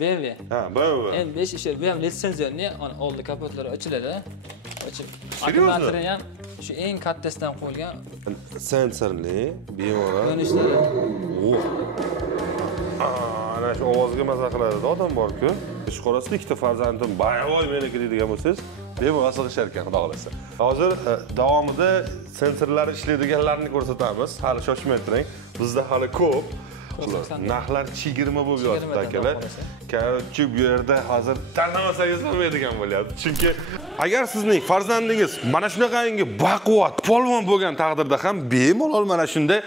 BMW. Ha, BMW. M5 ishi bu ham litsenziyali, oldi kapotlari ochiladi. Ochib, Seriously? akkumulyatori ham shu eng kattasidan qo'yilgan. Sensorli, bemalol. Ko'rinishlari. Ana shu ovozga maza qiladi odam bor-ku. Ish qorasida ikkita farzandim bayvoy meniki deydigan bo'lsangiz, bemalol sig'ishar ekan, xudo xolasa. Hozir davomida sensorlar ishlaydiganlarni ko'rsatamiz. Hali shoshmay turing. Bizda hali ko'p. Narxlar 20 bo'lib yotibdi akalar. Короче, bu yerda hozir tanlamasangiz bo'lmaydigan bo'lyapti. Chunki agar sizning farzandingiz mana shunaqangi baquvvat, polvon bo'lgan taqdirda ham bemalol mana shunday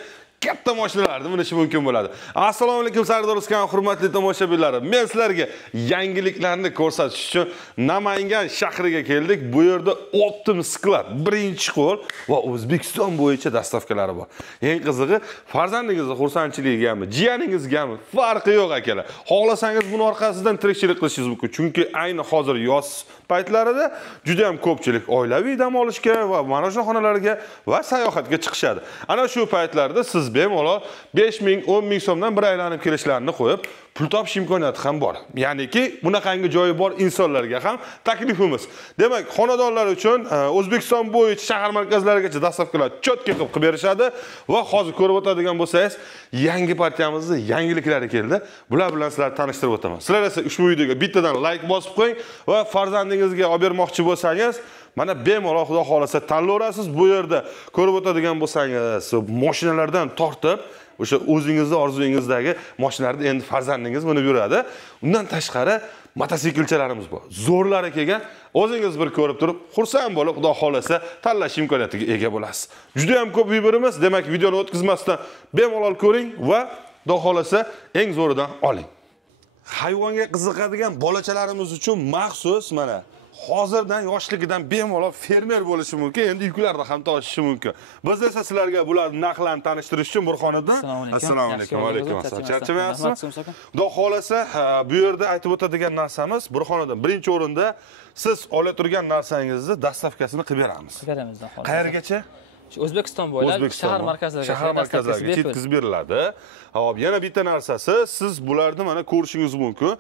katta mashinalarni minishi mumkin bo'ladi. Assalomu alaykum Sardor Ruskan, hurmatli tomoshabinlarim. Men sizlarga yangiliklarni ko'rsatish uchun Namangan shahriga keldik. Bu yerda Optim sklad birinchi qo'l va O'zbekiston bo'yicha dastavkalari bor. Eng qizig'i, farzandingizni xursandchiligigami, jiyaningizgami farqi yo'q akalar. Xohlasangiz buni orqasidan tirikchilik qilishingiz mumkin. Chunki ayni hozir yoz paytlarida juda ham ko'pchilik oilaviy dam olishga va mana shu xonalarga va sayohatga chiqishadi. Ana shu paytlarda siz bemalol 5 ming, 10 ming so'mdan bir aylanib kelishlarini qo'yib, pul topish imkoniyati ham bor. Ya'niki bunaqangi joyi bor insonlarga ham taklifimiz. Demak, xonadonlar uchun O'zbekiston bo'yicha shahar markazlarigacha dastavkalar cho'tka qilib berishadi va hozir ko'rib o'tadigan bo'lsangiz, yangi partiyamizning yangiliklari keldi. Bular bilan sizlarni tanishtirib o'taman. Sizlar esa ushbu videoga bittadan like bosib qo'ying va farzandingizga olib bermoqchi bo'lsangiz, mana bemalol xudo xolasa tanlayverasiz. Bu yerda ko'rib o'tadigan bo'lsangiz, mashinalardan tortib o'sha o'zingizning orzuyingizdagi mashinalarni endi farzandingiz minib yuradi. Undan tashqari mototsiklchalarimiz bor. Zo'rlari kelgan, o'zingiz bir ko'rib turib, xursand bo'lib, xudo xolasa tanlash imkoniyatiga ega bo'lasiz. Juda ham ko'p yubirimiz, demak videoni o'tkazmasdan bemalol ko'ring va xudo xolasa eng zo'ridan oling. Hayvonga qiziqadigan bolachalarimiz uchun maxsus mana hozirdan yoshligidan bemalol fermer bo'lishi mumkin, endi yuklarda ham toshishi mumkin. Biz esa sizlarga bularning narxlarini tanishtirish uchun Burxoniddin. Assalomu alaykum. Va alaykum assalom. Charchamayapsizmi? Xudo xolasa, bu yerda aytib o'tadigan narsamiz Burxoniddin birinchi o'rinda siz ola turgan narsangizni dastavkasini qilib beramiz. Qilib beramiz, xudo xolasa. Qayergacha? O'zbekiston bo'ylab shahar markazlariga yetkazib beriladi. Hop, yana bitta narsasi, siz bularni mana ko'rishingiz mumkin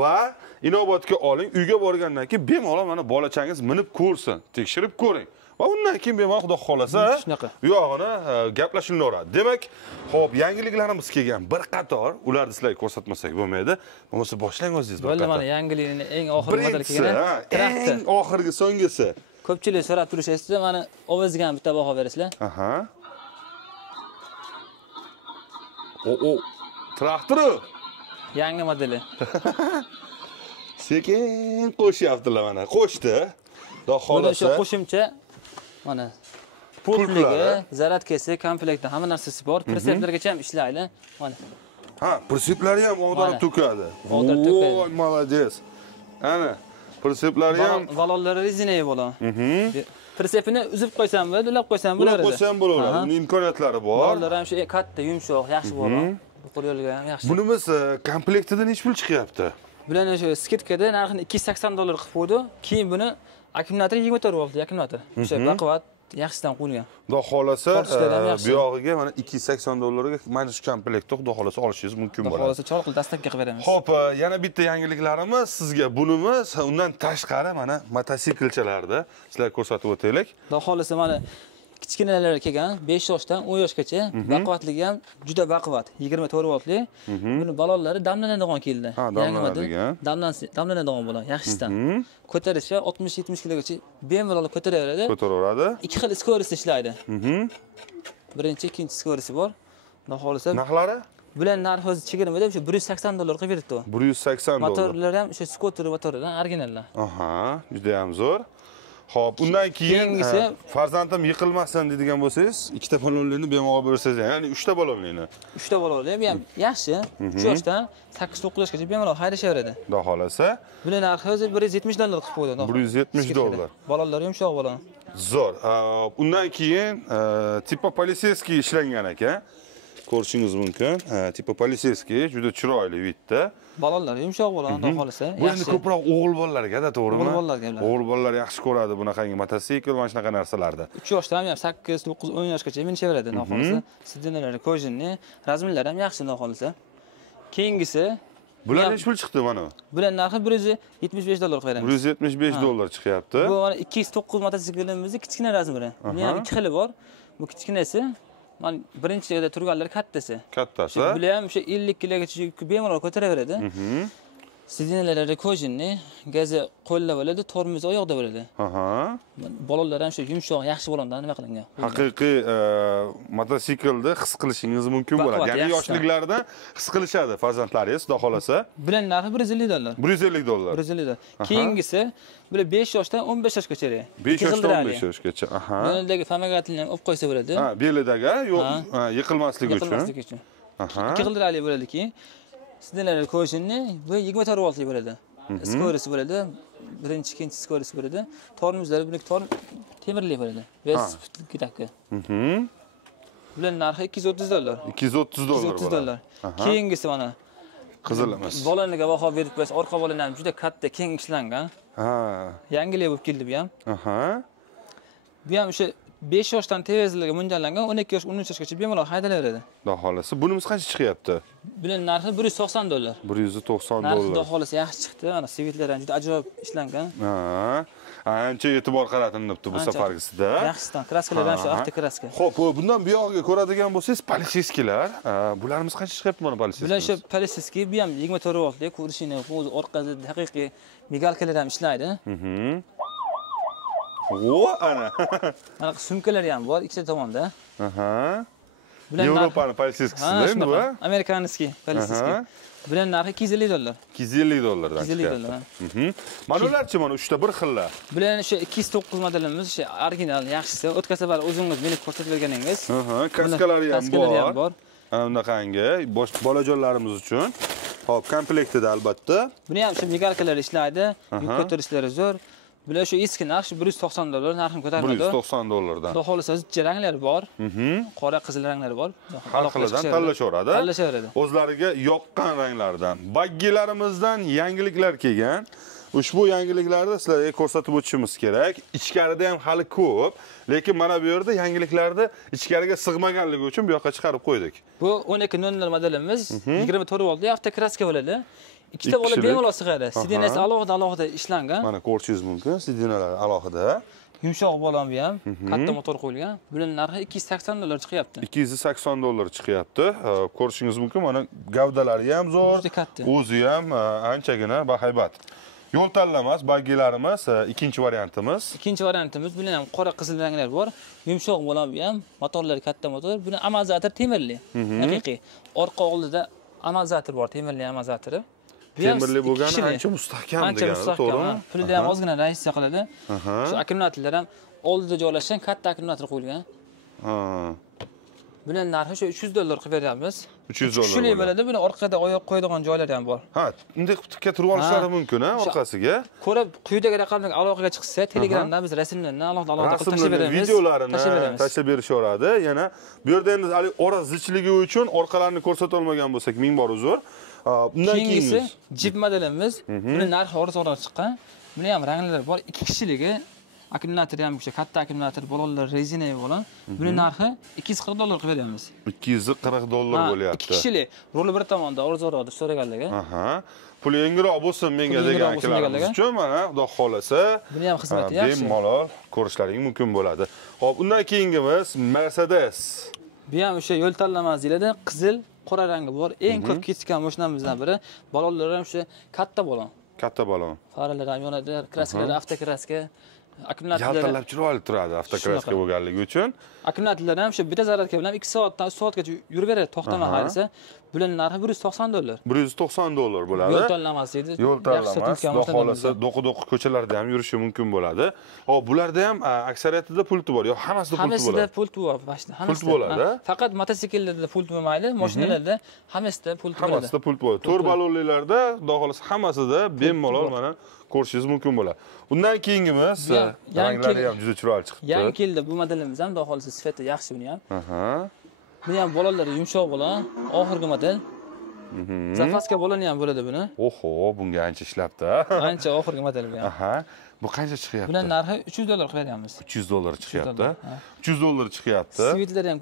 va inobatga oling. Uyga borgandan keyin bemalol mana bolachangiz minib ko'rsin, tekshirib ko'ring. Va undan keyin bemalol xudo xolasa bu yog'ini gaplashilaveradi. Demak, hop, yangiliklarimiz kelgan bir qator, ularni sizlarga ko'rsatmasak bo'lmaydi. Bo'lmasa boshlang o'zingiz. Bo'ldi, mana yangilikning eng oxirgi modeli kelgan. Eng oxirgi so'nggisi. Ko'pchilik so'rab turishaysiz, mana ovoziga ham bitta baho bersizlar. Aha. Traktor. Yangi modeli. Sekin qo'shyaptilar mana. Qo'shdi. Xudo xolasa. Buni qo'shimcha mana pultligi, zaradkasi, komplektda hamma narsasi bor. Pritseplargacha ham ishlaydi. Mana. Ha, pritseplar ham ag'darib to'kadi. Voy, молодец. Ana, pritseplar ham balonlari rezinaviy bo'ladi. Pritsepini uzib qo'ysam va ulab qo'ysam bo'laveradi. Ulab qo'ysam bo'laveradi. Uning imkoniyatlari bor. Balonlar ham shu katta, yumshoq, yaxshi bo'ladi. Bu qo'l yo'lga ham yaxshi. Bunimiz komplektidan necha pul chiqyapti? Bularni shu skidkada narxini $280 qilib qo'ydi. Keyin buni akkumulyator 24 voltli akkumulyator. O'sha baquvvat yaxshidan qo'yilgan. Xudo xolasa, bu yog'iga mana $280 ga mana shu komplektni xudo xolasa olishingiz mumkin bo'ladi. Xudo xolasa chorqil dastavka qilib beramiz. Xo'p, yana bitta yangiliklarimiz sizga bunimiz, undan tashqari mana mototsiklchalarda sizlarga ko'rsatib o'taylik. Xudo xolasa mana kichkinalar kelgan 5 yoshdan 10 yoshgacha baquvvatligi ham juda baquvvat, 24 voltli. Buni balonlari damlanadigan keldi. Yangi model. Damlanadigan bo'ladi, yaxshisidan. Ko'tarishi 60-70 kilogacha bemalol ko'taraveradi. Ko'taraveradi. Ikki xil skorost ishlaydi. Birinchi, ikkinchi skorosti bor. Xudo xolasa. Narxlari? Bular narxi hozir chegirmada o'sha $180 qilib beribdi. $180. Motorlar ham o'sha skuter motorlardan originallar. Aha, juda ham zo'r. Xo'p, undan keyin farzandim yiqilmasin deydigan bo'lsangiz, ikkita balonlarni bemalol bersangiz, ya'ni 3 ta balonlarni. 3 ta balonlar ham yaxshi. 3 yoshdan 8-9 yoshgacha bemalol haydashaveradi. Xudo xolasa. Buning narxi hozir $170 qilib qo'ydi. $170. Balonlar yumshoq bo'ladi. Zo'r. Undan keyin tipo politseyskiy ishlangan ekan. Ko'rishingiz mumkin. Tipo politseyskiy juda chiroyli vidda. Balonlar yumshoq bo'ladi, xudo xolasa. Bu endi ko'proq o'g'il bolalarga-da, to'g'rimi? O'g'il bolalarga. O'g'il bolalar yaxshi ko'radi bunaqangi mototsikl va shunaqa narsalarda. 3 yoshdan ham 8, 9, 10 yoshgacha minishaveradi, xudo xolasa. Sidinalari, kojinni, razmillari ham yaxshi, xudo xolasa. Keyingisi Bular necha pul chiqdi mana? Bular narxi $175 qo'yamiz. $175 chiqyapti. Bu mana 209 mototsiklimizni kichkina razmeri. Buni ham ikki xili bor. Bu kichkinasi, mana birinchida turganlar kattasi. Kattasi. Bular ham o'sha 50 kilogacha bemalol ko'taraveradi. Sidinalari kojinni, gazi qo'lda bo'ladi, tormozi oyoqda bo'ladi. Bolalar ham shu yumshoq, yaxshi bo'londan nima qilingan. Haqiqiy mototsiklni his qilishingiz mumkin bo'ladi. Ya'ni yoshliklarda his qilishadi farzandlaringiz, xudo xolasa. Bular narxi $150. $150. $150. Keyingisi bular 5 yoshdan 15 yoshgacha. 5 yoshdan 15 yoshgacha. Yo'ldagi famogatelni olib qo'ysa bo'ladi. Belidagi yiqilmasligi uchun. Yiqilmasligi uchun. 2 xildirali bo'ladiki, sidinalari kojinni bu 24 voltli bo'ladi. Skorisi bo'ladi. Birinchi, ikkinchi skorisi bo'ladi. Tormozlari buniki temirli bo'ladi. Bes gidakka. Bular narxi $230. $230. Keyingisi mana qizil emas. Bolaniga baho berib qo'ysa, orqa bolani ham juda katta, keng ishlangan. Yangilik bo'lib keldi bu ham. Bu ham o'sha 5 yoshdan tezligiga mo'ljallangan, 12 yosh, 13 yoshgacha bemalol haydalaveradi. Xudo xolasa. Bunimiz qancha chiqyapti? Buning narxi $190. $190. Narxi xudo xolasa yaxshi chiqdi. Mana svetlar ham juda ajoyib ishlangan. Ancha e'tibor qaratilibdi bu safargisida. Yaxshidan kraskalar ham shu avtokraska. Xo'p, bundan buyog'iga ko'radigan bo'lsangiz, politsiyaskilar. Bularimiz qancha chiqyapti mana politsiyaskilar? Bular shu politsiyaskiy, bu ham 24 voltli, ko'rishini, o'zi orqasida haqiqiy migalkalar ham ishlaydi. Ana. Mana sumkalar ham bor, ikkita tomonda. Yevropani politsiyaskisi bu. Amerikanskiy politsiyaskiy. Bular narxi $250. $250 dan chiqyapti. Mana ularchi mana 3 ta bir xillar. Bular o'sha 209 modelimiz, o'sha original, yaxshisi. O'tgan safar o'zingiz meni ko'rsatib berganingiz. Kaskalari ham bor. Unaqangi bolajonlarimiz uchun. Hop, komplektida albatta. Buni ham shu migalkalar ishlaydi, yuk ko'tarishlari zo'r. Bular shu eski narx $190 narxini ko'tarmadi. $190 dan. Xudo xolasa zichcha ranglari bor. Qora, qizil ranglari bor. Har xilidan tanlashaveradi. O'zlariga yoqqan ranglardan. Baggilarimizdan yangiliklar kelgan. Ushbu yangiliklarni sizlarga ko'rsatib o'tishimiz kerak. Ichkarida ham hali ko'p, lekin mana bu yerda yangiliklarni ichkariga sig'maganligi uchun bu yoqqa chiqarib qo'ydik. Bu 1200 modelimiz, 24 voltli avtokraska bo'ladi. Ikkita bola bemalol sig'adi. Sidinasi alohida ishlangan. Mana ko'rishingiz mumkin, sidinalar alohida. Yumshoq bo'lam bu ham, katta motor qo'yilgan. Buning narxi $280 chiqyapti. $280 chiqyapti. Ko'rishingiz mumkin, mana gavdalari ham zo'r, o'zi ham anchagina bahaybat. Yo'l tanlamas, baggilarimiz ikkinchi variantimiz. Ikkinchi variantimiz, buni ham qora qizil ranglar bor. Yumshoq bo'lam bu ham, motorlari katta motor. Buni amortizator temirli. Haqiqiy. Orqa oldida amortizator bor, temirli amortizatori. Temirli bo'lgani ancha mustahkam degani, to'g'rimi? Pulda ham ozgina reaksiya qiladi. Shu akkumulyatorlar ham oldida joylashgan katta akkumulyator qo'yilgan. Buning narxi shu $300 qilib beryapmiz. $300. Kuchli bo'ladi, buni orqada oyoq qo'yadigan joylari ham bor. Bunday tikka turib olishlari mumkin, orqasiga. Ko'rib, quyidagi raqamlarga aloqaga chiqsa, Telegramdan biz rasmlarni alohida qilib tashlab beramiz. Videolarini tashlab berishaveradi. Yana bu yerda endi ora zichligi uchun orqalarini ko'rsata olmagan bo'lsak, ming bor uzr. Bundan keyingisi Jeep modelimiz. Buni narxi arzonroq chiqqan. Buni ham ranglari bor, 2 kishiligi. Akkumulyator ham o'sha katta akkumulyator, bolalar rezinaviy bo'lgan. Buni narxi $240 qilib beramiz. $240 bo'lyapti. 2 kishilik, roli bir tomonda arzonroq deb so'raganligi. Pul yengiroq bo'lsin menga degan akalarimiz uchun mana xudo xolasa buni ham xizmati yaxshi. Bemalol ko'rishlaring mumkin bo'ladi. Xo'p, undan keyingimiz Mercedes. Bu ham o'sha yo'l tanlamas deyiladi, qizil, qora rangi bor. Eng ko'p ketgan mashinamizdan biri. Balolar ham o'sha katta balon. Katta balon. Faralar ham yonadi, kraskalar avtokraska. Akkumulyatorlar yaltirab chiroyli turadi avtokraska bo'lganligi uchun. Akkumulyatorlar ham o'sha bitta zaryadka bilan 2 soatdan 3 soatgacha yuraveradi, to'xtamay haydasa. Buning narxi $190. $190 bo'ladi. Yo'l tanlamas edi. Yo'l tanlamas. Xudo xolasa do'qi-do'qi ko'chalarda ham yurishi mumkin bo'ladi. Hop, bularda ham aksariyatida pulti bor, yo hammasida pulti bo'ladi. Hammasida pulti bor, hammasi. Pulti bo'ladi. Faqat mototsikllarda pulti bo'lmaydi, mashinalarda hammasida pulti bo'ladi. Hammasida pulti bo'ladi. 4 ballonliklarda xudo xolasa hammasida bemalol mana ko'rishingiz mumkin bo'ladi. Undan keyingimiz ranglari ham juda chiroyli chiqibdi. Yangi keldi bu modelimiz ham, xudo xolasa sifati yaxshi buni ham. Buni ham bolalari yumshoq bo'ladi, oxirgi model. Zapaska bolani ham bo'ladi buni. Oho, bunga ancha ishlabdi. Ancha oxirgi model bu ham. Bu qancha chiqyapti? Buning narxi $300 qilib beramiz. $300 chiqyapti. $300 chiqyapti. Svetlar ham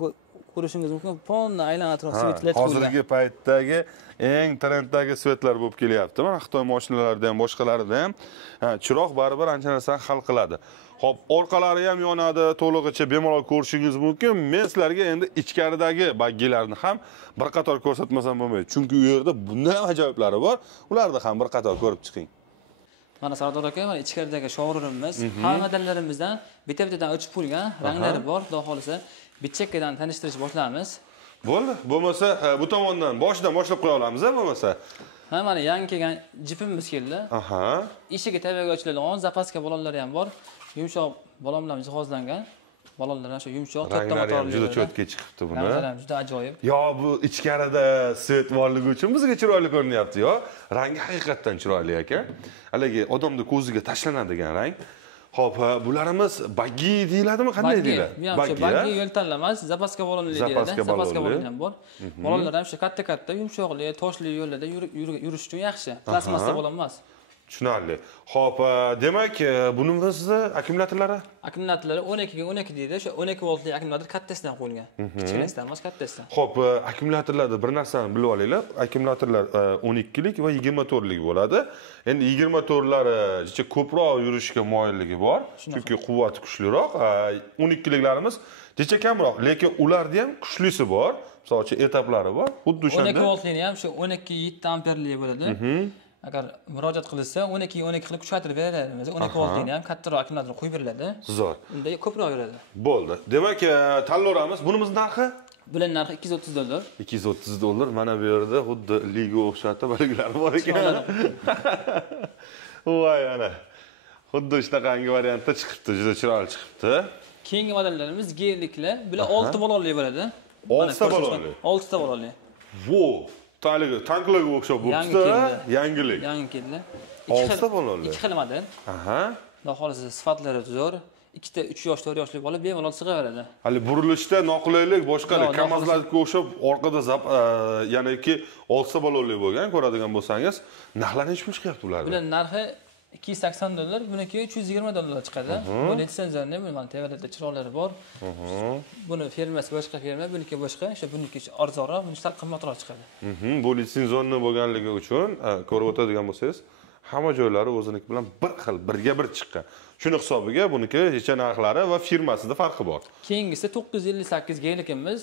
ko'rishingiz mumkin. Ponna aylanib atrof svet led qo'yilgan. Hozirgi paytdagi eng trenddagi svetlar bo'lib kelyapti. Mana Xitoy mashinalarida ham, boshqalarida ham chiroq baribir ancha narsani hal qiladi. Xo'p, orqalari ham yonadi, to'lig'icha bemalol ko'rishingiz mumkin. Men sizlarga endi ichkaridagi baggilarni ham bir qator ko'rsatmasam bo'lmaydi. Chunki u yerda bunday ajoyiblari bor. Ularni ham bir qator ko'rib chiqing. Mana Sardor aka, mana ichkaridagi showroomimiz hamma modellarimizdan bitta-bittadan o'chib qo'ygan, ranglari bor. Xudo xolisa, bichakkadan tanishtirish boshlaymiz. Bo'ldi. Bo'lmasa, bu tomondan boshidan boshlab qo'ya olamiz, bo'lmasa. Ha, mana yangi kelgan jipimiz keldi. Aha. Eshigi tabiaga ochiladigan zapaska balonlari ham bor. Yumshoq balon bilan jihozlangan. Balonlar ham shu yumshoq, katta motorli. Juda cho'tga chiqibdi buni. Ranglar ham juda ajoyib. Yo, bu ichkarida svet borligi uchun bizga chiroyli ko'rinyapti, yo. Rangi haqiqatan chiroyli ekan. Haligi odamning ko'ziga tashlanadigan rang. Xo'p, bularimiz baggi deyiladimi, qanday deyiladi? Baggi yo'l tanlamas, zapaska balonli deyiladi. Zapaska balon ham bor. Balonlar ham shu katta-katta, yumshoqli, toshli yo'llarda yurish uchun yaxshi. Plasmassa balon emas. Tushunarli. Xo'p, demak, bunimizni akkumulyatorlari? Akkumulyatorlari 12 ga 12 deydi. O'sha 12 voltli akkumulyator kattasidan qo'yilgan. Kichkinasidan emas, kattasidan. Xo'p, akkumulyatorlarda bir narsani bilib olinglar. Akkumulyatorlar 12 lik va 24 lik bo'ladi. Endi 24 lari jicha ko'proq yurishga moyilligi bor, chunki quvvati kuchliroq. 12 liklarimiz jicha kamroq, lekin ularda ham kuchlisi bor. Masalan, etaplari bor. Xuddi o'shanda 12 voltli ham shu 12-7 amperli bo'ladi. Agar murojaat qilinsa 12 qilib kuchaytirib beramiz. 12 voltni ham kattaroq akkumulyator qo'yib beriladi. Zo'r. Unda ko'proq yuradi. Bo'ldi. Demak, tanlayveramiz. Bunimiz narxi? Bular narxi $230. $230. Mana bu yerda xuddi liga o'xshatib belgilari bor ekan. Voy ana. Xuddi shunaqangi variantda chiqibdi, juda chiroyli chiqibdi. Keyingi modellarimiz G-liklar. Bular 6 balonli bo'ladi. 6 ta balonli. 6 ta balonli. Vo, tanklarga o'xshab bo'libdi. Yangilik. Yangi keldi. 6 ta balonli. 2 xil model. Aha. Xudo xolisa sifatlari zo'r. 2 ta 3 yosh, 4 yoshli bola bemalol sig'averadi. Hali burilishda noqulaylik boshqalar kamazlarga o'xshab orqada ya'niki 6 ta balonli bo'lgan, ko'radigan bo'lsangiz, narxlar necha pul chiqyapti ularda? Bular narxi $280, buniki $320 chiqadi. Bu litsenziyani, mana tevarakda chiroqlari bor. Buni firmasi boshqa firma, buniki boshqa, o'sha buniki arzonroq, buniki sal qimmatroq chiqadi. Bu litsenziyani bo'lganligi uchun ko'rib o'tadigan bo'lsangiz, hamma joylari o'ziniki bilan bir xil, birga bir chiqqan. Shuni hisobiga buniki necha narxlari va firmasida farqi bor. Keyingisi 958 G-likimiz.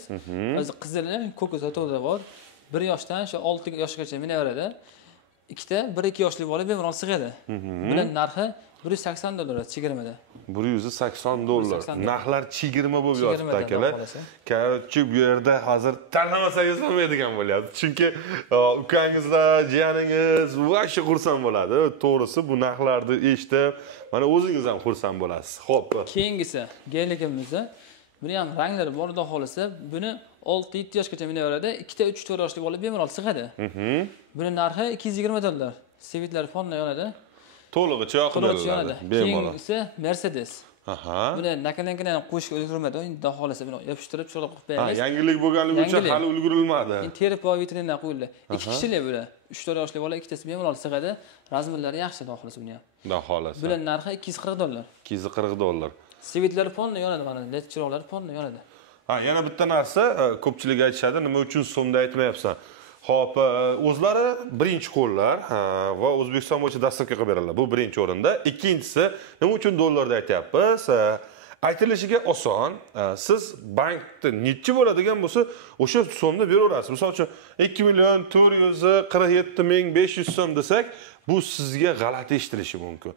O'zi qizili, ko'k sotuvda bor. 1 yoshdan shu 6 yoshgacha minaveradi. Ikkita 1-2 yoshli bola bemalol sig'adi. Bular narxi $180 chegirmada. $180. Narxlar chegirma bo'lib yotibdi akalar. Korotchi bu yerda hozir tanlamasangiz bo'lmaydigan bo'lyapti. Chunki ukangizlar, jiyaningiz vaqti xursand bo'ladi. To'g'risi bu narxlarni eshitib, mana o'zingiz ham xursand bo'lasiz. Xo'p. Keyingisi G-ligimizda buni ham ranglari bor, xudo xolisa. Buni 6-7 yoshgacha minaveradi. 2 3 4 yoshli bola bemalol sig'adi. Buni narxi $220. Sevitlari fonda yonadi. To'lig'icha yoqiladi. Keyingisi Mercedes. Aha. Buni nakalankani qo'shishga ulgurmadi. Xudo xolisa buni yopishtirib chiroq qo'yib beramiz. Yangilik bo'lganligi uchun hali ulgurilmadi. Terib va vitrinaga qo'yildi. 2 kishilik bular. 3-4 yoshli bola ikkitasi bemalol sig'adi. Razmerlari yaxshi, xudo xolisa buni ham. Xudo xolisa. Bular narxi $240. $240. Sevitlari fonda yonadi, mana led chiroqlari fonda yonadi. Yana bitta narsa, ko'pchilik aytishadi, nima uchun so'mda aytmayapsan? Xo'p, o'zlari birinchi qo'llar va O'zbekiston bo'yicha dastavka qilib beradilar. Bu birinchi o'rinda. Ikkinchisi, nima uchun dollarda aytyapmiz? Aytilishiga oson. Siz bankda necha bo'ladigan bo'lsa, o'sha so'mni beraverasiz. Masalan, 2.447.500 so'm desak, bu sizga g'alati eshitilishi mumkin.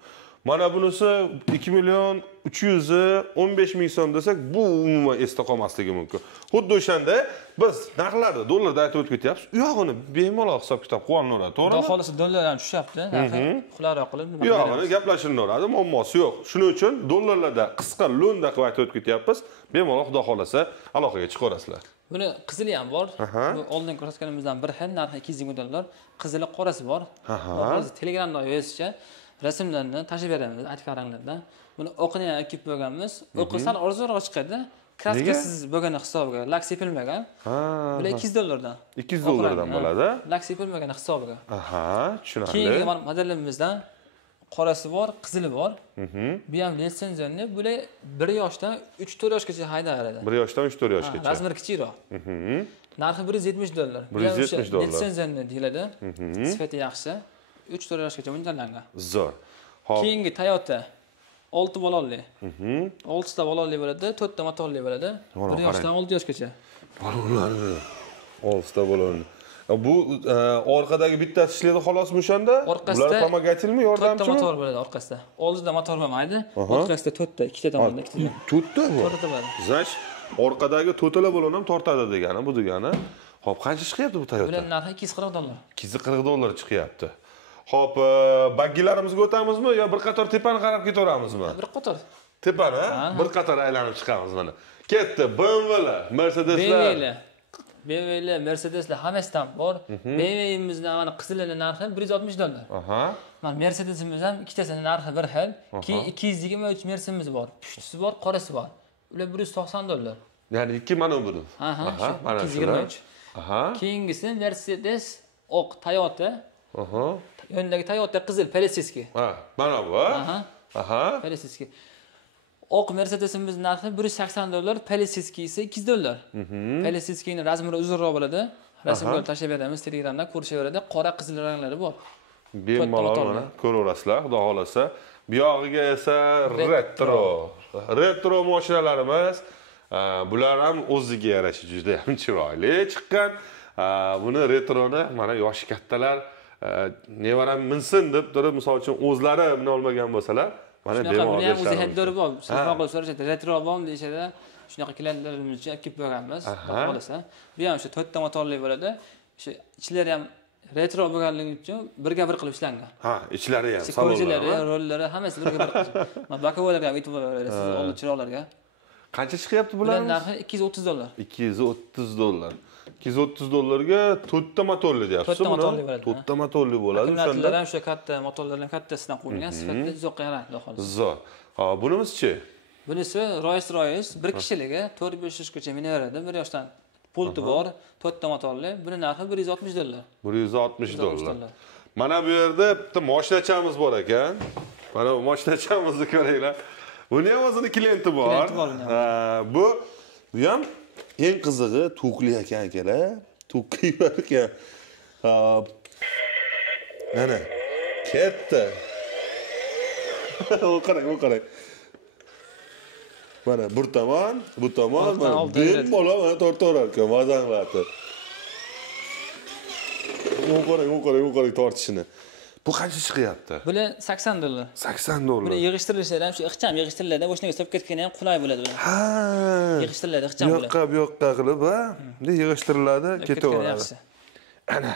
Mana bunisi 2.315.000 so'm desak, bu umuman esda qolmasligi mumkin. Xuddi o'shanda biz narxlarni dollarda aytib o'tib ketyapmiz. U yog'ini bemalol hisob-kitob qilinaveradi, to'g'rimi? Xudo xolisa dollar ham tushyapti, narxi qulayroq qilib nima qilamiz? U yog'ini gaplashilaveradi, muammosi yo'q. Shuning uchun dollarlarda qisqa lo'nda qilib aytib o'tib ketyapmiz. Bemalol xudo xolisa aloqaga chiqaverasizlar. Buni qizili ham bor. Bu oldin ko'rsatganimizdan bir xil, narxi $220. Qizili qorasi bor. Hozir Telegramda yozishcha rasmlarni tashib beramiz, aytgan ranglardan. Buni o'qini ham ekib bo'lganmiz. O'qi sal arzonroq chiqadi. Kraskasiz bo'lgani hisobiga, lak sepilmagan. Bular $200 dan. $200 dan bo'ladi. Lak sepilmagan hisobiga. Aha, tushunarli. Keyingi modelimizdan qorasi bor, qizili bor. Bu ham litsenziyali. Bular 1 yoshdan 3-4 yoshgacha haydaveradi. 1 yoshdan 3-4 yoshgacha. Razmeri kichikroq. Narxi $170. $170. Litsenziyali deyiladi. Sifati yaxshi. 3-4 yoshgacha mo'ljallangan. Zo'r. Hop. Keyingi Toyota 6 balonli. 6 ta balonli bo'ladi, 4 ta motorli bo'ladi. 1 yoshdan 6 yoshgacha. Balonlarni 6 ta balon. Bu orqadagi bittasi ishlaydi xolosmi o'shanda? Ular pomagatilmi, yordamchimi? 4 ta motor bo'ladi orqasida. Oldida motor bo'lmaydi. Orqasida 4 ta, 2 ta tomonda 2 ta. 4 ta bu. 4 ta bo'ladi. Zash orqadagi to'tala balon ham tortadi degani, bu degani. Hop, qancha chiqyapti bu Toyota? Bular narxi $240. $240 chiqyapti. Hop, baggilarimizga o'tamizmi yo bir qator tepani qarab ketaveramizmi? Bir qator. Tepani bir qator aylanib chiqamiz mana. Ketdi BMWlar, Mercedeslar. BMWlar, Mercedeslar hammasidan bor. BMW'imizning mana qizilining narxi $160. Aha. Mana Mercedesimiz ham ikkitasini narxi bir xil. Keyin 223 Mercedesimiz bor. Pushtusi bor, qorasi bor. Ular $190. Ya'ni 2 mana buni. Aha, mana 223. Aha. Keyingisi Mercedes oq Toyota. Aha. Yondagi Toyota qizil Pelesiski. Ha, mana bu. Aha. Pelesiski. Oq Mercedesimiz narxi $180, Pelesiski esa $200. Pelesiskining razmeri uzunroq bo'ladi. Rasmga tashlab beramiz, Telegramdan ko'rishaveradi. Qora qizil ranglari bor. Bemalol mana ko'raverasizlar, xudo xolasa. Bu yog'iga esa retro mashinalarimiz. Bular ham o'ziga yarasha juda ham chiroyli chiqqan. Buni retroni mana yoshi kattalar nevaram minsin deb turib, misol uchun o'zlari mina olmagan bo'lsalar, mana bemalol ham o'zi haddori bor. Shunaqa qilib so'rashadi, retro bormi deyishadi. Shunaqa klientlarimiz uchun olib kelib berganmiz. Xohlasa. Bu ham o'sha 4 ta motorli bo'ladi. O'sha ichlari ham retro bo'lganligi uchun birga bir qilib ishlangan. Ha, ichlari ham, salonlari, rollari hammasi birga bir qilib. Mana bakovalarga ham e'tibor berasiz, old chiroqlarga. Qancha chiqyapti bular? Bular narxi $230. $230. $230 ga 4 ta motorli deyapsiz. 4 ta motorli bo'ladi. 4 ta motorli bo'ladi. O'shanda ham o'sha katta motorlardan kattasidan qurilgan, sifatli uzoqqa yarashadi xolos. Zo'r. Ha, bunimizchi? Bunisi Rolls-Royce bir kishiligi 4-5 yoshgacha minaveradi. 1 yoshdan pulti bor, 4 ta motorli. Buni narxi $160. $160. Mana bu yerda bitta mashinachamiz bor ekan. Mana bu mashinachamizni ko'ringlar. Buni ham o'zining klienti bor. Bu ham eng qizig'i to'qli ekan akalar. To'qli bor ekan. Mana katta. Qarang. Mana bir tomon, bu tomon, mana bemalol mana tortaverar ekan, mazanglati. Qarang tortishini. Bu qancha chiqyapti? Bular $80. $80. Buni yig'ishtirilishida ham shu ixcham yig'ishtiriladi, boshqa solib ketgani ham qulay bo'ladi bular. Ha. Yig'ishtiriladi, ixcham bo'ladi. Bu yoqqa qilib, bunday yig'ishtiriladi, ketaveradi. Ana.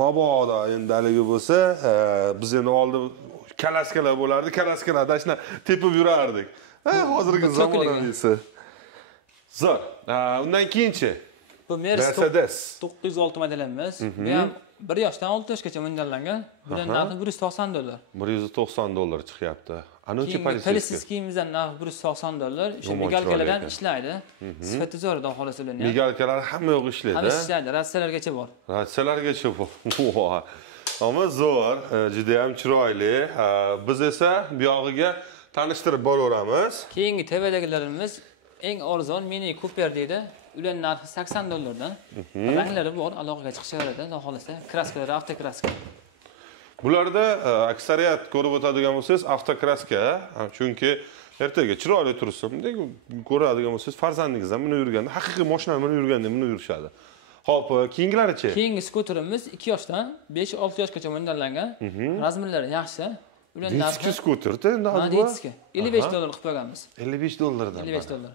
Mabodo endi haligi bo'lsa, biz endi oldin kalaskalar bo'lardi, kalaskalarda shuna tepib yurardik. Hozirgi zamonaviysi. Zo'r. Undan keyinchi bu Mercedes 906 modelimiz. Bu ham 1 yoshdan 6 yoshgacha mo'ljallangan. Bular narxi $190. $190 chiqyapti. Anuchi Pelesiskimizdan narxi $190. Shu migalkalardan ishlaydi. Sifati zo'r, xudo xolasa ularni. Migalkalar hamma yo'q ishlaydi. Hamma ishlaydi, ratsiyalargacha bor. Ratsiyalargacha bor. Ammo zo'r, juda ham chiroyli. Biz esa bu yog'iga tanishtirib boraveramiz. Keyingi tevadagilarimiz eng arzon Mini Cooper deydi. Ular narxi $80 dan. Ranglari bor, aloqaga chiqishaveradi, xudo xolasa. Kraskalari avtokraska. Bularda aksariyat ko'rib o'tadigan bo'lsangiz avtokraska, chunki ertaga chiroyli tursin deb ko'radigan bo'lsangiz farzandingiz ham buni yurganda, haqiqiy mashina buni yurganda buni yurishadi. Xo'p, keyingilarichi? Keyingi skuterimiz 2 yoshdan 5-6 yoshgacha mo'ljallangan. Razmerlari yaxshi. Ular narxi skuter-da endi hozir $55 qilib qo'yganmiz. $55 dan. $55.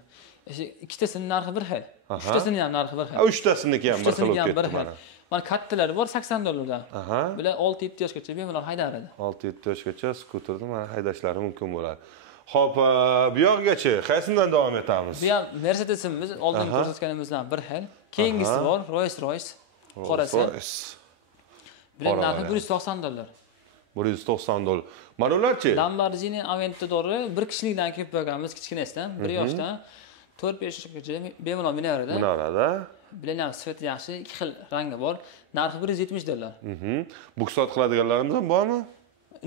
Ikkitasining narxi bir xil. Uchtasining ham narxi bir xil. Uchtasiniki ham bir xil bo'lib ketdi mana. Mana kattalari bor $80 dan. Bular 6-7 yoshgacha bemalol haydaradi. 6-7 yoshgacha skuterni mana haydashlari mumkin bo'ladi. Xo'p, bu yoqgacha qaysidan davom etamiz? Bu ham Mercedesimiz oldin ko'rsatganimizdan bir xil. Keyingisi bor Rolls-Royce. Qorasi. Bular narxi $190. $190. Mana ularchi? Lamborghini Aventador'ni bir kishilikdan kelib berganmiz, kichkinasidan, 1 yoshdan 4-5 yoshgacha bemalol minaveradi. Minaveradi. Bularning ham sifati yaxshi, 2 xil rangi bor. Narxi $170. Buksot qiladiganlarimiz ham bormi?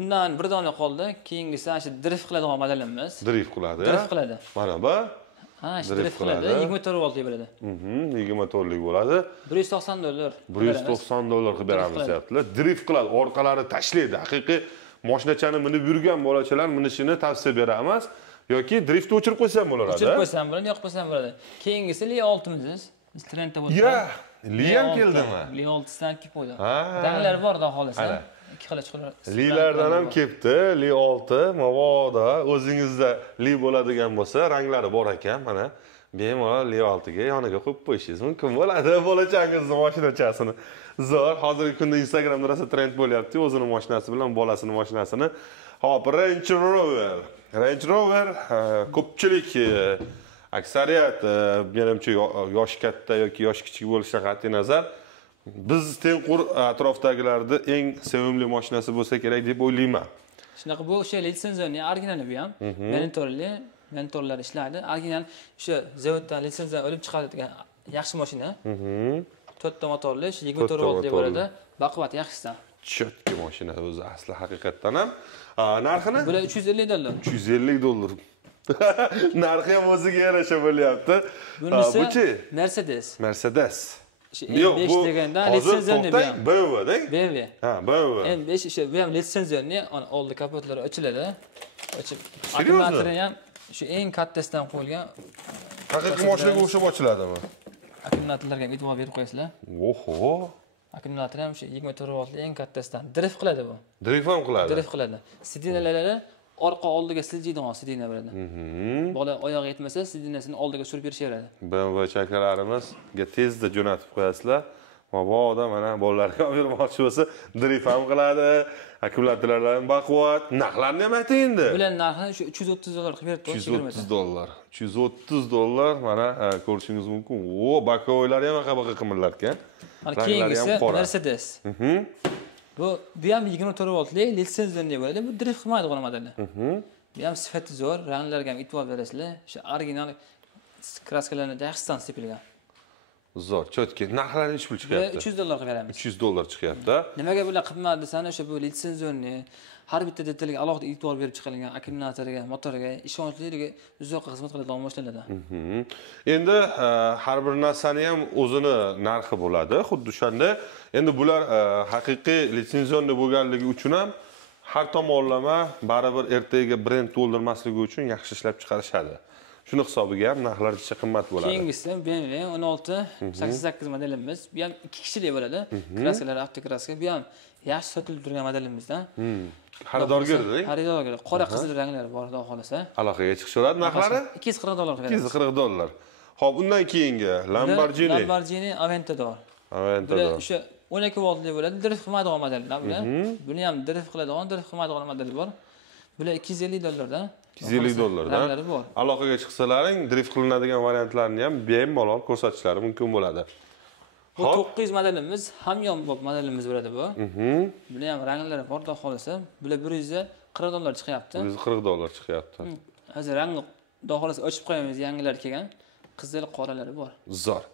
undan bir dona qoldi. Keyingisi ana shu drift qiladigan modelimiz. Drift qiladi. Drift qiladi. Mana bu. Ha, shu drift qiladi. 24 voltli bo'ladi. 24 lik bo'ladi. $190. $190 qilib beramiz deyaptilar. Drift qiladi, orqalari tashlaydi. Haqiqiy mashinachani minib yurgan bolachalar minishini tavsiya beramiz. Yoki driftni o'chirib qo'ysam bo'laveradi. O'chirib qo'ysam bo'ladi, yoqib qo'ysam bo'ladi. Keyingisi Li 6miz. Biz trendda bo'ldik. Ya, Li ham keldimi? Li 6dan kelib qo'ydi. Ranglar bor, xudo xolasa. Ikki xil chiqadi. Lilardan ham kelibdi. Li 6, mabodo o'zingizda Li bo'ladigan bo'lsa, ranglari bor ekan, mana. Bemalol Li 6ga yoniga qo'yib qo'yishingiz mumkin bo'ladi. Bolachangizni mashinachasini. Zo'r, hozirgi kunda Instagramda rosa trend bo'lyapti, o'zining mashinasi bilan bolasining mashinasini. Hop, Range Rover. Range Rover ko'pchilik aksariyat menimcha yosh katta yoki yosh kichik bo'lishidan qat'iy nazar biz tengqur atrofdagilarda eng sevimli mashinasi bo'lsa kerak deb o'ylayman. Shunaqa bu o'sha litsenziyaning originali bu ham. Mentorlar ishlaydi. Original o'sha zavoddan litsenziya olib chiqadigan yaxshi mashina. 4 ta motorli, 24 voltli bo'ladi. Baquvvat yaxshisidan. Chotki mashina o'zi asli haqiqatdan ham. Narxini? Bular $350. $350. Narxi ham o'ziga yarasha bo'lyapti. Bunisi Mercedes. Mercedes. Yo'q, bu deganda litsenziyani bu ham. BMW-da? BMW. Ha, BMW. M5 o'sha bu ham litsenziyani oldi kapotlari ochiladi. Ochib, akkumulyatori ham shu eng kattasidan qo'yilgan. Haqiqiy mashinaga o'xshab ochiladimi? Akkumulyatorlarga e'tibor berib qo'yasizlar. Oho. Akkumulyator ham o'sha 24 voltli eng kattasidan drift qiladi bu. Drift ham qiladi. Drift qiladi. Sidinalari orqa oldiga siljiydigan sidina bo'ladi. Bola oyog'i yetmasa, sidinasini oldiga surib berishaveradi. BMW chakalarimizga tezda jo'natib qo'yasizlar. Mabodo mana bolalarga olib yurmoqchi bo'lsa, drift ham qiladi. Akkumulyatorlar ham baquvvat. Narxlarni ham ayting endi. Bular narxini shu $330 qilib berib $330. $330 mana ko'rishingiz mumkin. O, bakovoylari ham qabaqa qimillar ekan. Mana keyingisi Mercedes. Bu ham 24 voltli litsenziyali bo'ladi. Bu drift qilmaydigan model. Bu ham sifati zo'r, ranglarga ham e'tibor berasizlar. O'sha original kraskalarni yaxshidan sepilgan. Zo'r, chotki. Narxlari nech pul chiqyapti? $300 qilib beramiz. $300 chiqyapti. Nimaga bular qimmat desani, o'sha bu litsenziyani har bitta detalga alohida e'tibor berib chiqilgan akkumulyatoriga, motoriga, ishonchliligi uzoq xizmat qiladigan mashinalar. Endi har bir narsani ham o'zini narxi bo'ladi. Xuddi o'shanda endi bular haqiqiy litsenziyali bo'lganligi uchun ham har tomonlama baribir ertaga brend to'ldirmasligi uchun yaxshi ishlab chiqarishadi. Shuni hisobiga ham narxlar juda qimmat bo'ladi. Keyingisi BMW 1688 modelimiz. Bu ham 2 kishilik bo'ladi. Kraskalar avtokraska. Bu ham yaxshi sotilib turgan modelimizdan. Xaridorgirda? Xaridorgir. Qora qizil ranglari bor, xudo xolasa. Aloqaga chiqishadi narxlari? $240 beramiz. $240. Xo'p, undan keyingi Lamborghini Aventador. Aventador. O'sha 12 voltli bo'ladi. Drift qilmaydigan modellar bular. Buni ham drift qiladigan, drift qilmaydigan model bor. Bular $250 dan. $250 dan. Aloqaga chiqsalaring, drift qilinadigan variantlarni ham bemalol ko'rsatishlari mumkin bo'ladi. Bu 900 modelimiz, hamyonbop modelimiz bo'ladi bu. Buni ham ranglari bor, xudo xolasa. Bular $140 chiqyapti. $140 chiqyapti. Hozir rangni xudo xolasa ochib qo'yamiz, yangilar kelgan. Qizil qoralari bor. Zo'r.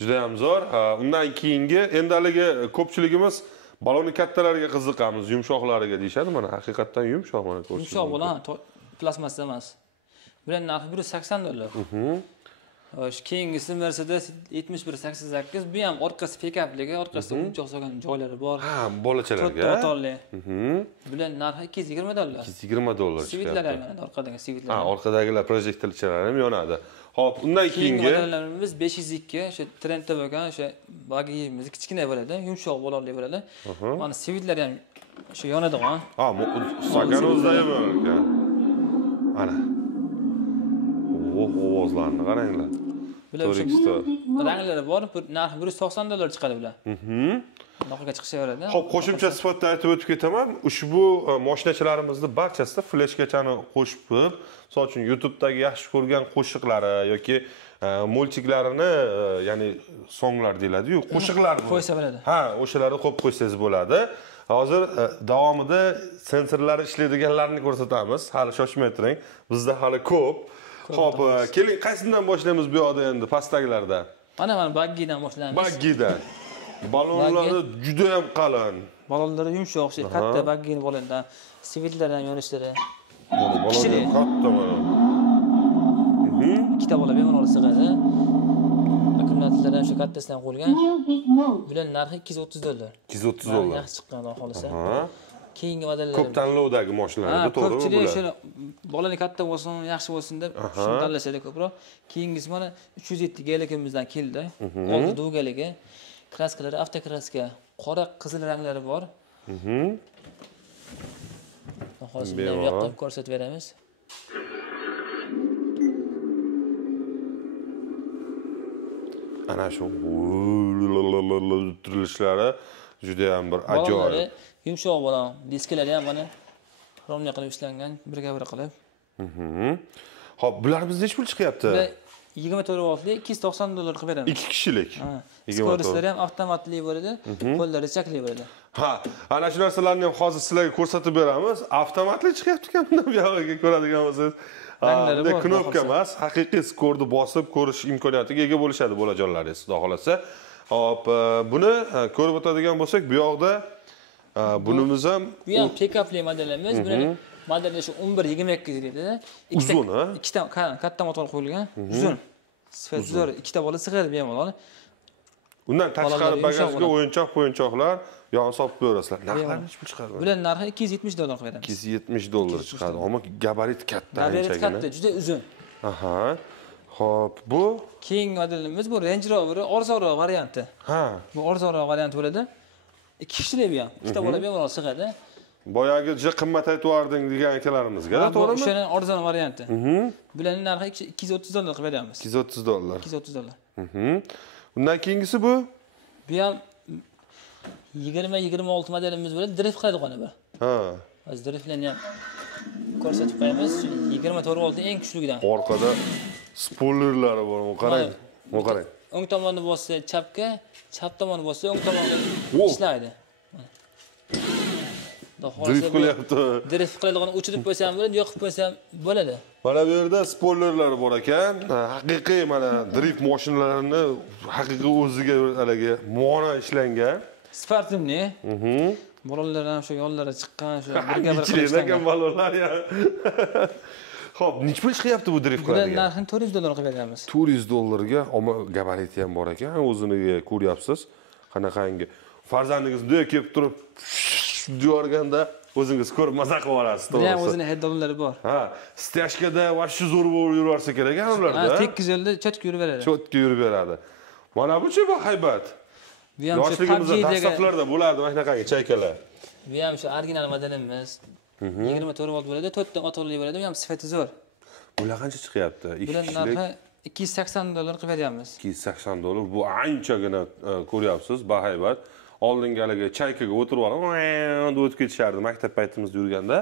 Juda ham zo'r. Undan keyingi endi haligi ko'pchiligimiz balonni kattalariga qiziqamiz, yumshoqlariga deyshadi. Mana haqiqatan yumshoq mana ko'rsangiz. Yumshoq bo'ladi, plasmassa emas. Bular narxi $180. O'sha keyingisi Mercedes 7188. Bu ham orqasi pikapligi, orqasida o'yinchoq solgan joylari bor. Ha, bolachalarga. Motorli. Bular narxi $220. $220 Svitlar ham orqadagi svitlar. Ha, orqadagilar projektorlar ham yonadi. Hop, undan keyingi modellarimiz 502, o'sha trendda bo'lgan o'sha bagiyimiz kichkina bo'ladi, yumshoq bo'ladi bo'ladi. Mana svitlar ham o'sha yonadigan. Ha, stakan o'zida ham bor ekan. Mana. Ovozlarni qaranglar. Bular ranglari bor, narxi $190 chiqadi bular. Aloqaga chiqishaveradi. Xo'p, qo'shimcha sifatida aytib o'tib ketaman. Ushbu mashinachalarimizni barchasida fleshkachani qo'shib qo'yib, misol uchun YouTube'dagi yaxshi ko'rgan qo'shiqlari yoki multiklarini, ya'ni songlar deyiladi-yu, qo'shiqlarni qo'ysa bo'ladi. Ha, o'shalarni qo'yib qo'ysangiz bo'ladi. Hozir davomida sensorlar ishlaydiganlarni ko'rsatamiz. Hali shoshmay turing. Bizda hali ko'p. Xo'p, keling, qaysidan boshlaymiz bu yoqda endi pastdagilarda? Mana baggidan boshlaymiz. Baggidan. Ballonlari juda ham qalin. Balonlari yumshoq, katta baggini bo'lindan, svetlar ham yonishlari. Mana balon katta mana. Ikkita bola bemalol sig'adi. Akkumulyatorlar ham shu kattasidan qo'yilgan. Bular narxi $230. $230. Yaxshi chiqqan xohlasa. Keyingi modellar Ko'p tanlovdagi mashinalarda to'g'rimi bular? Ko'pchilik shuni bolani katta bo'lsin, yaxshi bo'lsin deb shuni tanlashadi ko'proq. Keyingisi mana 307 galigimizdan keldi. Oldi do'galigi. Kraskalari avtokraska, qora, qizil ranglari bor. Hozir bundan yoqib ko'rsatib beramiz. Ana shu turilishlari juda ham bir ajoyib. Yumshoq bo'lgan. Diskalari ham mana xromga qilib ishlangan, birga-bir qilib. Xo'p, bular bizda nech pul chiqyapti? 24 voltli $290 qilib beramiz. 2 kishilik. Skoroslari ham avtomatli bo'ladi, qo'llari chakli bo'ladi. Ha, ana shu narsalarni ham hozir sizlarga ko'rsatib beramiz. Avtomatli chiqyapti-ku bundan buyog'iga ko'radigan bo'lsangiz. Bunday knopka emas, haqiqiy skorni bosib ko'rish imkoniyatiga ega bo'lishadi bolajonlaringiz, xudo xolasa. Hop, buni ko'rib o'tadigan bo'lsak, bu yoqda bunimiz ham bu ham pick-upli modelimiz. Buni modeli shu 11-22 deydi. Uzun, ha? Ikkita katta motor qo'yilgan. Uzun. Sifat zo'r, ikkita bola sig'adi bemalol. Undan tashqari bagajga o'yinchoq-po'yinchoqlar yog'ini solib qo'yaverasizlar. Narxlari nech pul chiqadi? Bular narxi $270 qilib beramiz. $270 chiqadi. Ammo gabarit katta. Gabarit katta, juda uzun. Aha. Xo'p, bu keyingi modelimiz bu Range Rover arzonroq varianti. Ha. Bu arzonroq variant bo'ladi. 2 kishilik bu ham. Ikkita bola bemalol sig'adi. Boyagi juda qimmat aytuvarding degan akalarimizga, to'g'rimi? O'shaning arzon varianti. Bularning narxi $230 qilib beramiz. $230. $230. Undan keyingisi bu? Bu ham 20-26 modelimiz bo'ladi, drift qiladigan bu. Ha. Hozir driftlarni ham ko'rsatib qo'yamiz. 24 voltli eng kuchligidan. Orqada spoilerlari bor, qarang. Qarang. O'ng tomonni bossa chapga, chap tomonni bossa o'ng tomonga ishlaydi. Drift qilyapti. Drift qiladigan o'chirib qo'ysam bo'ladi, yoqib qo'ysam bo'ladi. Mana bu yerda spoilerlar bor ekan. Haqiqiy mana drift mashinalarini haqiqiy o'ziga haligi muona ishlangan. Sportimni. Bolalar ham shu yo'llarga chiqqan, shu birga-bir qilishgan bolalar ya. Xo'p, nech pul chiqyapti bu drift qiladigan? Bular narxini $400 qilib beramiz. $400 ga, ammo gabariti ham bor ekan. O'ziniga ko'ryapsiz. Qanaqangi farzandingiz duya kelib turib diyorganda o'zingiz ko'rib maza qilib olasiz, to'g'ri. Ham o'zining haydovlari bor. Ha, stashkada vaqti zo'r bo'lib yurarsa kerak ekan ularda. Ha, tekis yo'lda cho'tka yurib beradi. Cho'tka yurib beradi. Mana bu-chi bu haybat. Bu ham shu yoshligimizda dastlablarda bo'lardi mana shunaqangi chaykalar. Bu ham shu original modelimiz. 24 volt bo'ladi, 4 ta motorli bo'ladi, bu ham sifati zo'r. Bular qancha chiqyapti? Bular narxi $280 qilib beramiz. $280. Bu anchagina ko'ryapsiz, bahaybat. Oldingi haligi chaykaga o'tirib olib, deb o'tib ketishardi maktab paytimizda yurganda.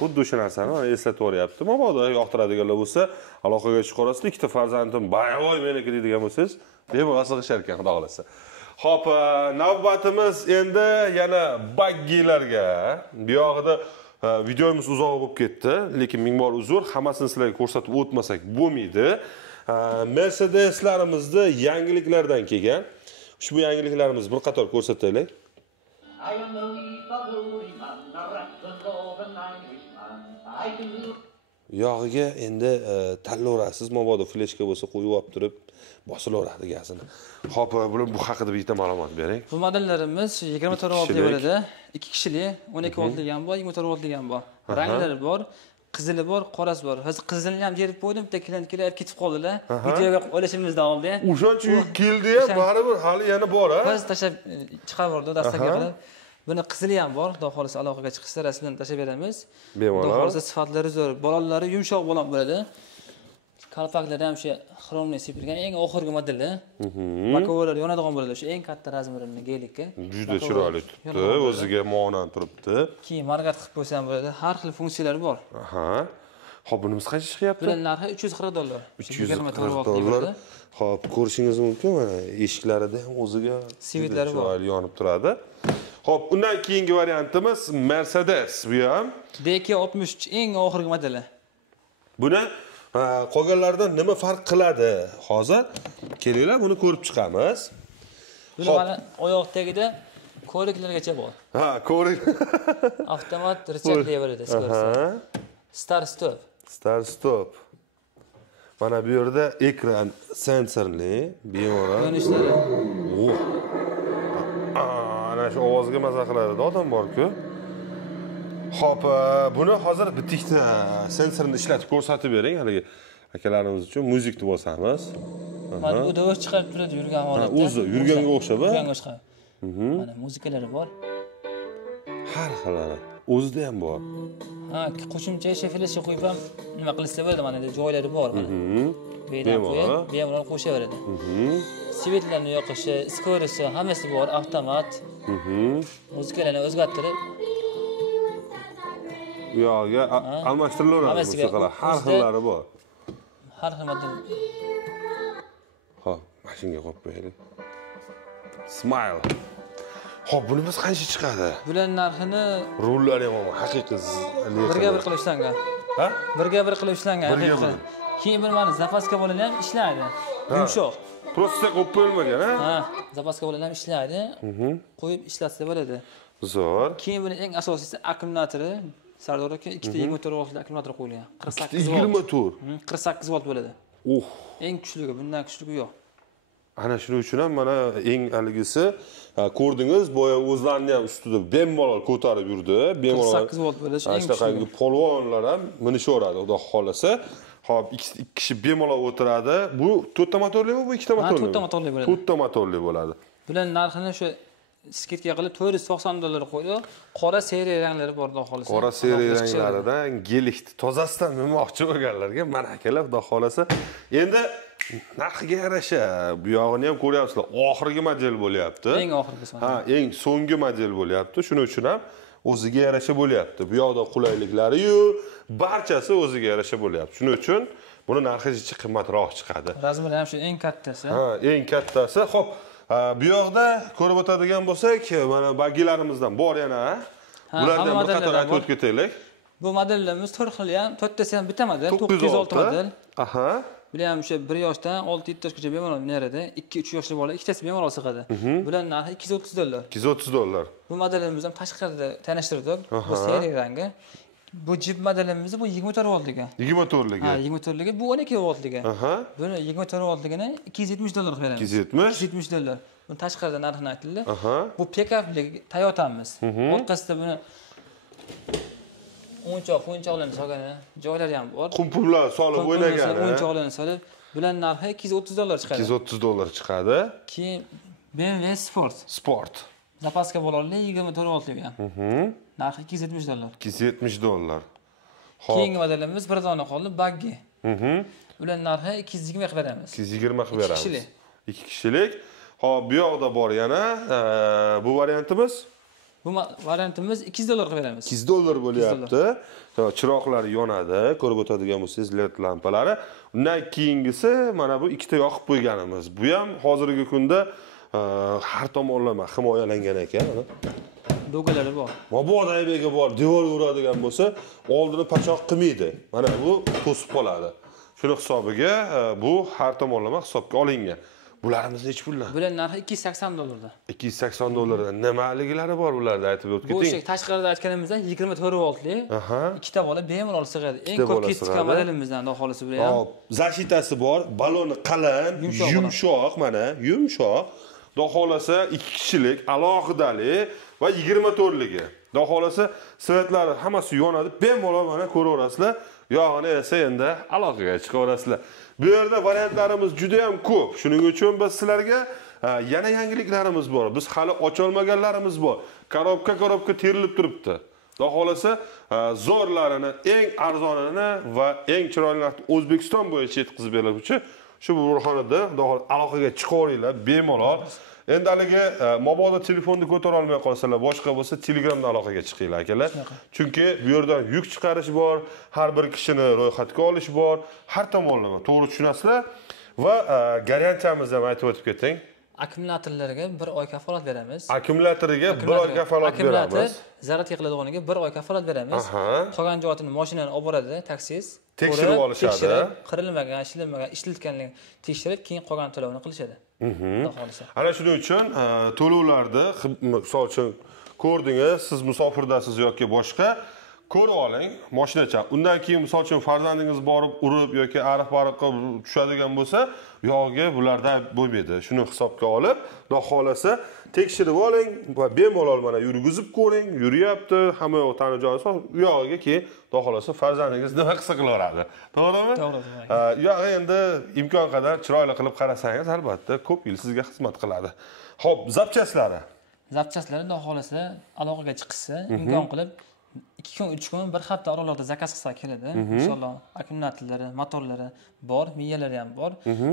Xuddi o'sha narsani mana eslatib o'ryapti. Mabodo yoqtiradiganlar bo'lsa, aloqaga chiqarasizlar, ikkita farzandim bayvoy meniki deydigan bo'lsangiz, bemalol sig'ishar ekan, xudo xolasa. Xo'p, navbatimiz endi yana baggilarga. Bu yog'ida videomiz uzoq bo'lib ketdi, lekin ming bor uzr, hammasini sizlarga ko'rsatib o'tmasak bo'lmaydi. Mercedes'larimizda yangiliklardan kelgan. Ushbu yangiliklarimizni bir qator ko'rsataylik. Yog'iga endi tanlayverasiz, mabodo fleshka bo'lsa qo'yib olib turib bosilaveradi gazini. Xo'p, bu haqida bitta ma'lumot bering. Bu modellarimiz 24 voltli bo'ladi, 2 kishilik, 12 voltli ham bor, 24 voltli ham bor. Ranglari bor, qizili bor, qorasi bor. Hozir qizilni ham terib qo'ydim, bitta klient kelib ketib qoldilar. Videoga olishimizdan oldin. O'shancha keldi-ya, baribir hali yana bor-a? Biz tashlab chiqaverdi, dastaga qilib. Buni qizili ham bor, xudo xolasa aloqaga chiqsa rasmini tashlab beramiz. Bemalol. Xudo xolasa sifatlari zo'r, balollari yumshoq bo'ladi. Kalpaklari ham shu xromli sepilgan eng oxirgi modeli. Bakovalar yonadigan bo'ladi, shu eng katta razmerini gelikka. Juda chiroyli turibdi, o'ziga monand turibdi. Keyin margat qilib qo'ysam bo'ladi, har xil funksiyalari bor. Aha. Xo'p, bunimiz qancha chiqyapti? Buning narxi $340. $340. Xo'p, ko'rishingiz mumkin, mana eshiklarida ham o'ziga svitlari bor, yonib turadi. Xo'p, undan keyingi variantimiz Mercedes bu ham DK63 eng oxirgi modeli. Buni qolganlardan nima farq qiladi? Hozir kelinglar, buni ko'rib chiqamiz. Buni mana oyoq tagida Ko'riklargacha bor. Ha, ko'rik. Avtomat richardaveradi skorosti. Start stop. Mana bu yerda ekran sensorli, bemalol. Ko'rinishlari. Ana shu ovozga maza qiladi odam bor-ku. Xo'p, buni hozir bitikda sensorni ishlatib ko'rsatib bering, haligi akalarimiz uchun muzikni bosamiz. Mana bu do'st chiqarib turadi yurgan holatda. O'zi yurganga o'xshab. Yurganga o'xshab. Mana muzikalari bor. Har xillari. O'zida ham bor. Ha, qo'shimcha shefilashga qo'yib ham nima qilsa bo'ladi, mana joylari bor mana. Bedan qo'yib, bemalol qo'shaveradi. Svetlarni yoqishi, skorosti hammasi bor, avtomat. Muzikalarni o'zgartirib bu yoqqa almashtirilaveradi musiqalar. Har xillari bor. Har xil model. Xo'p, mashinaga qo'yib qo'yaylik. Smile. Xo'p, buni biz qancha chiqadi? Bular narxini rullari ham haqiqiy birga bir qilib ishlangan. Ha? Birga bir qilib ishlangan. Keyin bir mana zapaska bo'ladi ham ishlaydi. Yumshoq. Prosta qo'yib qo'yilmagan, ha? Ha, zapaska bo'ladi ham ishlaydi. Qo'yib ishlatsa bo'ladi. Zo'r. Keyin buni eng asosiysi akkumulyatori. Sardor aka ikkita 24 voltli akkumulyator qo'yilgan. 48 volt. 48 volt bo'ladi. Eng kuchligi, bundan kuchligi yo'q. Ana shuning uchun ham mana eng haligisi ko'rdingiz, boya o'zlarini ham ustida bemalol ko'tarib yurdi. Bemalol 48 volt bo'lishi eng kuchli. polvonlar ham minishaveradi, xudo xolasa. Hop, ikki kishi bemalol o'tiradi. Bu 4 ta motorlimi, bu 2 ta motorlimi? 4 ta motorli bo'ladi. 4 ta motorli bo'ladi. Bular narxini shu skidka qilib 490 dollar qo'ydi. Qora seriya ranglari bor, xudo xolasa. Qora seriya ranglaridan gelikni tozasidan minmoqchi bo'lganlarga mana akalar, xudo xolasa. Endi narxiga yarasha bu yog'ini ham ko'ryapsizlar. Oxirgi model bo'lyapti. Eng oxirgisi. Ha, eng so'nggi model bo'lyapti. Shuning uchun ham o'ziga yarasha bo'lyapti. Bu yoqda qulayliklari-yu, barchasi o'ziga yarasha bo'lyapti. Shuning uchun buni narxi qimmatroq chiqadi. Razmeri ham shu eng kattasi. Ha, eng kattasi. Xo'p, bu yoqda ko'rib o'tadigan bo'lsak, mana bagilarimizdan bor yana. Bularni ham bir qator aytib o'tib ketaylik. Bu modellarimiz 4 xil ham, 4tasi ham bitta model, 906 model. Aha. Bular ham o'sha 1 yoshdan 6-7 yoshgacha bemalol minaradi. 2-3 yoshli bola ikkitasi bemalol sig'adi. Bular narxi 230 dollar. 230 dollar. Bu modelimiz ham tashqarida tanishtirdik. Bu seriya rangi. Bu Jeep modelimiz bu 24 voltligi. 24 ligi. Ha, 24 ligi. Bu 12 voltligi. Buni 24 voltligini 270 dollar beramiz. 270 dollar. Buni tashqarida narxini aytildi. Bu pick-upli Toyota'miz. Orqasida buni o'yinchoqlarni solgan joylari ham bor. Qumpullar solib o'ynagan. O'yinchoqlarni solib, bular narxi 230 dollar chiqadi. 230 dollar chiqadi. Keyin BMW Sport. Zapaska bo'lolli 24 voltli ham. Narxi 270 dollar. 270 dollar. Xo'p. Keyingi modelimiz bir dona qoldi, Buggy. Ular narxi 220 qilib beramiz. 220 qilib beramiz. 2 kishilik. Xo'p, bu yoqda bor yana bu variantimiz. Bu variantimiz 200 dollar qilib beramiz. 200 dollar bo'lyapti. Chiroqlari yonadi, ko'rib o'tadigan bo'lsangiz LED lampalari. Undan keyingisi mana bu ikkita yoqib qo'yganimiz. Bu ham hozirgi kunda har tomonlama himoyalangan ekan. Dogalari bor. Mabodo aybiga bor, devor uradigan bo'lsa, oldini pachoq qilmaydi. Mana bu to'sib qoladi. Shuni hisobiga bu har tomonlama hisobga olingan. Bularimiz nech puldan? Bular narxi 280 dollardan. 280 dollardan nimaliklari bor ularda aytib o'tib keting. Bu o'sha tashqarida aytganimizdan 24 voltli. Ikkita bola bemalol sig'adi. Eng ko'p ketgan modelimizdan, xudo xolasa bular ham. Hop, zashitasi bor, baloni qalin, yumshoq mana, yumshoq. Xudo xolasa 2 kishilik, alohidalik va 24 ligi. Xudo xolasa svetlari hammasi yonadi. Bemalol mana ko'raverasizlar. Yog'ini esa endi aloqaga chiqaverasizlar. Bu yerda variantlarimiz juda ham ko'p. Shuning uchun biz sizlarga yana yangiliklarimiz bor. Biz hali ocha olmaganlarimiz bor. Korobka terilib turibdi. Xudo xolasa zo'rlarini, eng arzonini va eng chiroylilarini O'zbekiston bo'yicha yetkazib beruvchi shu Burxonida aloqaga chiqaveringlar bemalol. Endi haligi mabodo telefonni ko'tara olmay qolsalar, boshqa bo'lsa Telegramda aloqaga chiqinglar akalar. Chunki bu yerdan yuk chiqarish bor, har bir kishini ro'yxatga olish bor, har tomonlama to'g'ri tushunasizlar va garantiyamizni ham aytib o'tib keting. Akkumulyatorlarga 1 oy kafolat beramiz. Akkumulyatoriga 1 oy kafolat beramiz. Zaryadga qiladiganiga 1 oy kafolat beramiz. Qolgan joyatini mashinani olib boradi, taksiz. Tekshirib olishadi. Qirilmagan, ishlanmagan, ishlatganligini tekshirib, keyin qolgan to'lovni qilishadi. Ana shuning uchun to'lovlarda, misol uchun ko'rdingiz, siz musofirdasiz yoki boshqa ko'rib oling, mashinacha. Undan keyin misol uchun farzandingiz borib urib yoki ariq-bariqqa tushadigan bo'lsa, yog'iga bularda bo'lmaydi. Shuni hisobga olib, xudo xolasa tekshirib oling va bemalol mana yurgizib ko'ring, yuryapti, hamma yoq tani joyi so'z, u yog'iga keyin xudo xolasa farzandingiz nima qilsa qilaveradi. To'g'rimi? To'g'ri. Yog'i endi imkon qadar chiroyli qilib qarasangiz, albatta ko'p yil sizga xizmat qiladi. Xo'p, zapchastlari. Zapchastlari xudo xolasa aloqaga chiqishsa, imkon qilib 2 kun, 3 kun, bir hafta oralig'ida zakaz qilsa keladi. Inshaalloh akkumulyatorlari, motorlari bor, miyalari ham bor.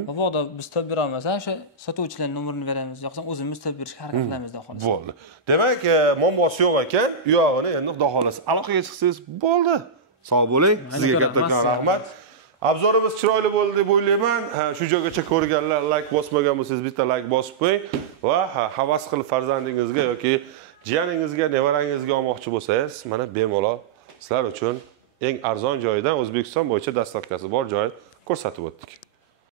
Mabodo biz topib bera olmasa, o'sha sotuvchilarning nomerini beramiz, yo'qsa o'zimiz topib berishga harakat qilamiz, xudo xolasa. Bo'ldi. Demak, muammosi yo'q ekan, u yog'ini endi xudo xolasa aloqaga chiqsangiz bo'ldi. Sog' bo'ling. Sizga kattakon rahmat. Obzorimiz chiroyli bo'ldi deb o'ylayman. Shu joygacha ko'rganlar like bosmagan bo'lsangiz bitta like bosib qo'ying va havas qilib farzandingizga yoki jiyaningizga, nevarangizga olmoqchi bo'lsangiz, mana bemalol sizlar uchun eng arzon joydan O'zbekiston bo'yicha dastavkasi bor joy ko'rsatib o'tdik.